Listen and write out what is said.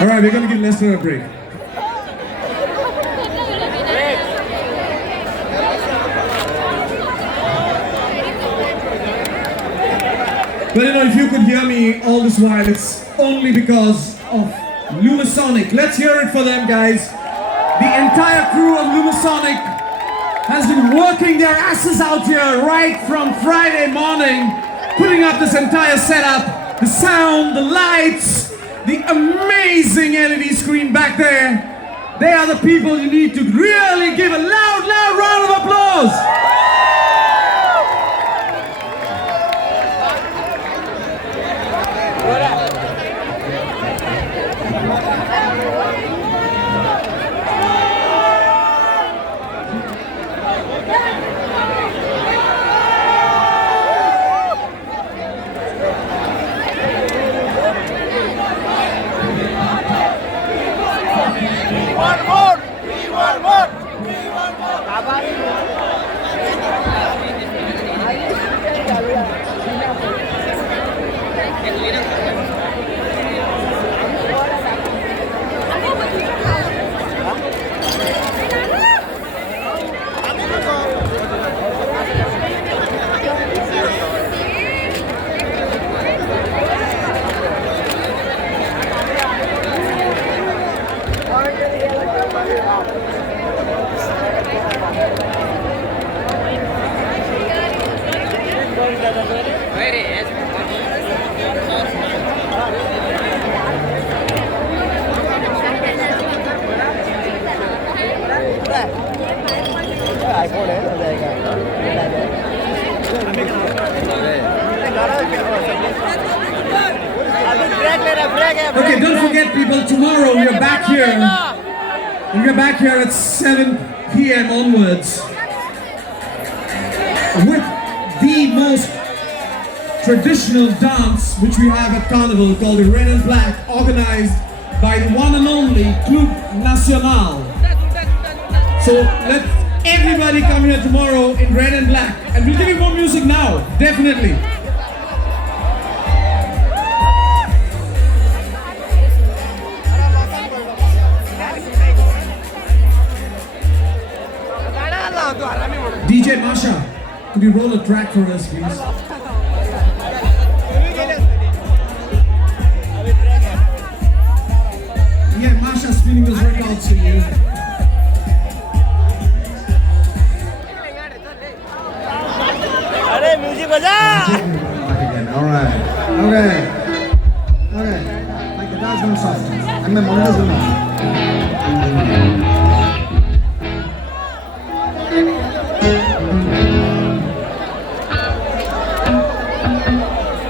Alright, we're gonna give Lester a break. But you know, if you could hear me all this while, it's only because of Lumasonic. Let's hear it for them, guys. The entire crew of Lumasonic has been working their asses out here right from Friday morning, putting up this entire setup, the sound, the lights, the amazing LED screen back there. They are the people you need to really give a loud, loud round of applause. Okay, don't forget people, tomorrow we're back here. And we're back here at 7 p.m. onwards with the most traditional dance which we have at Carnival called the Red and Black, organized by the one and only Club Nacional. So let everybody come here tomorrow in Red and Black, and we'll give you more music now, definitely. DJ Masha, could you roll a track for us, please? Yeah, Masha's spinning those records for you. Music alright. Okay. Like the dance on soft. I'm a